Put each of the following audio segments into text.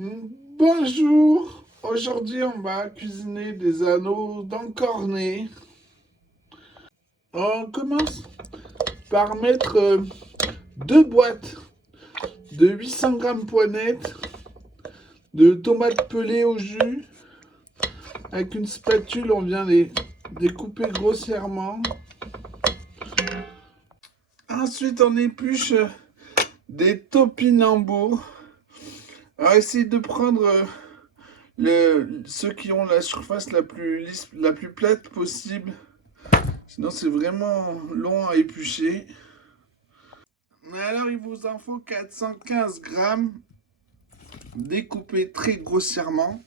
Bonjour, aujourd'hui on va cuisiner des anneaux d'encornet. On commence par mettre deux boîtes de 800 g poinettes de tomates pelées au jus. Avec une spatule, on vient les découper grossièrement. Ensuite, on épluche des topinambours. Alors, essayez de prendre ceux qui ont la surface la plus lisse, la plus plate possible. Sinon, c'est vraiment long à éplucher. Alors, il vous en faut 415 grammes découpés très grossièrement.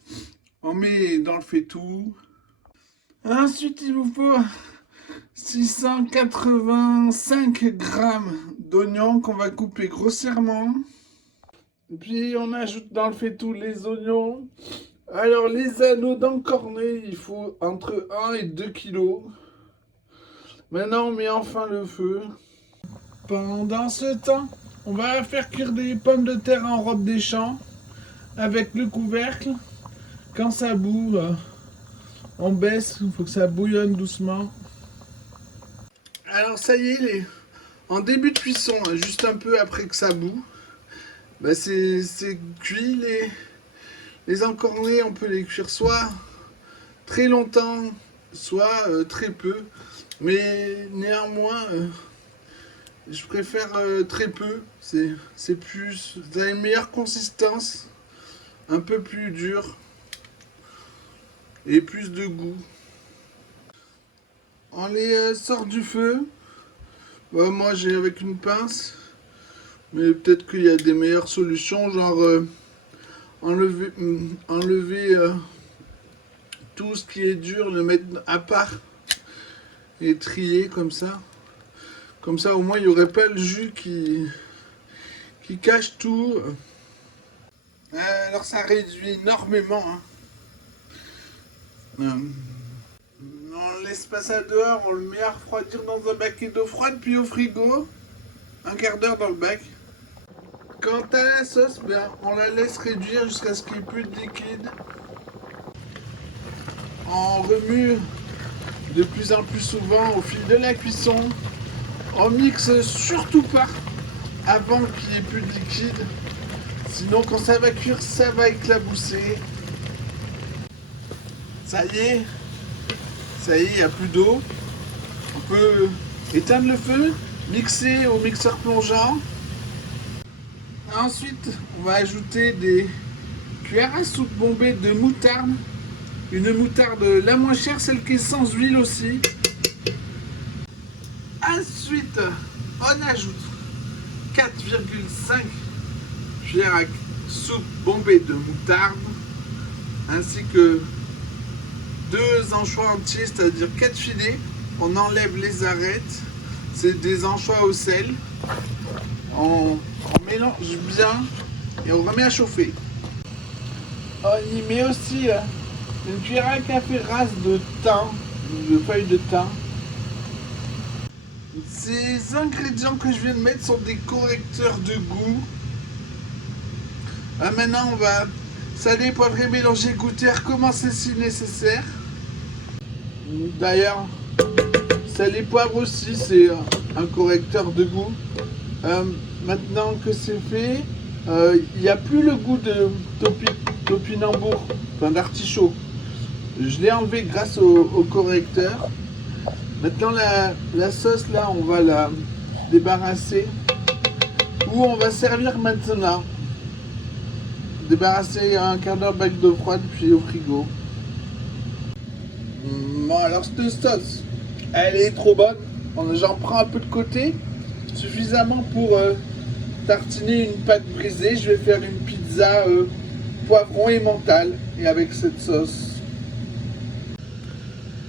On met dans le faitout. Ensuite, il vous faut 685 grammes d'oignons qu'on va couper grossièrement. Puis on ajoute dans le faitout les oignons. Alors les anneaux d'encornet, il faut entre 1 et 2 kg. Maintenant on met enfin le feu. Pendant ce temps, on va faire cuire des pommes de terre en robe des champs avec le couvercle. Quand ça bout, on baisse, il faut que ça bouillonne doucement. Alors ça y est, en début de cuisson, juste un peu après que ça bout, c'est cuit. Les encornets, on peut les cuire soit très longtemps, soit très peu. Mais néanmoins, je préfère très peu. C'est plus, ça a une meilleure consistance, un peu plus dur et plus de goût. On les sort du feu. Moi j'ai avec une pince. Mais peut-être qu'il y a des meilleures solutions, genre enlever tout ce qui est dur, le mettre à part et trier comme ça. Comme ça, au moins, il n'y aurait pas le jus qui cache tout. Alors, ça réduit énormément. On laisse pas ça dehors, on le met à refroidir dans un baquet d'eau froide, puis au frigo. Un quart d'heure dans le bac. Quant à la sauce, on la laisse réduire jusqu'à ce qu'il n'y ait plus de liquide. On remue de plus en plus souvent au fil de la cuisson. On mixe surtout pas avant qu'il n'y ait plus de liquide. Sinon, quand ça va cuire, ça va éclabousser. Ça y est, il n'y a plus d'eau. On peut éteindre le feu, mixer au mixeur plongeant. Ensuite, on va ajouter des cuillères à soupe bombées de moutarde. Une moutarde la moins chère, celle qui est sans huile aussi. Ensuite, on ajoute 4,5 cuillères à soupe bombées de moutarde, ainsi que 2 anchois entiers, c'est-à-dire 4 filets. On enlève les arêtes. C'est des anchois au sel. On mélange bien et on remet à chauffer. On y met aussi une cuillère à café rase de thym, de feuilles de thym. Ces ingrédients que je viens de mettre sont des correcteurs de goût. Maintenant on va saler, poivrer, mélanger, goûter, recommencer si nécessaire. D'ailleurs, salé, poivre aussi, c'est un correcteur de goût. Maintenant que c'est fait, il n'y a plus le goût de topinambour, enfin d'artichaut. Je l'ai enlevé grâce au correcteur. Maintenant la sauce là, on va la débarrasser. Ou on va servir maintenant. Débarrasser un quart d'heure bac d'eau froide puis au frigo. Bon, alors cette sauce, elle est trop bonne. J'en prends un peu de côté, suffisamment pour tartiner une pâte brisée. Je vais faire une pizza poivron et mental et avec cette sauce.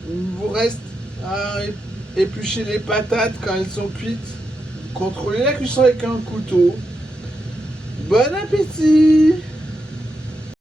Il vous reste à éplucher les patates quand elles sont cuites. Contrôlez la cuisson avec un couteau. Bon appétit!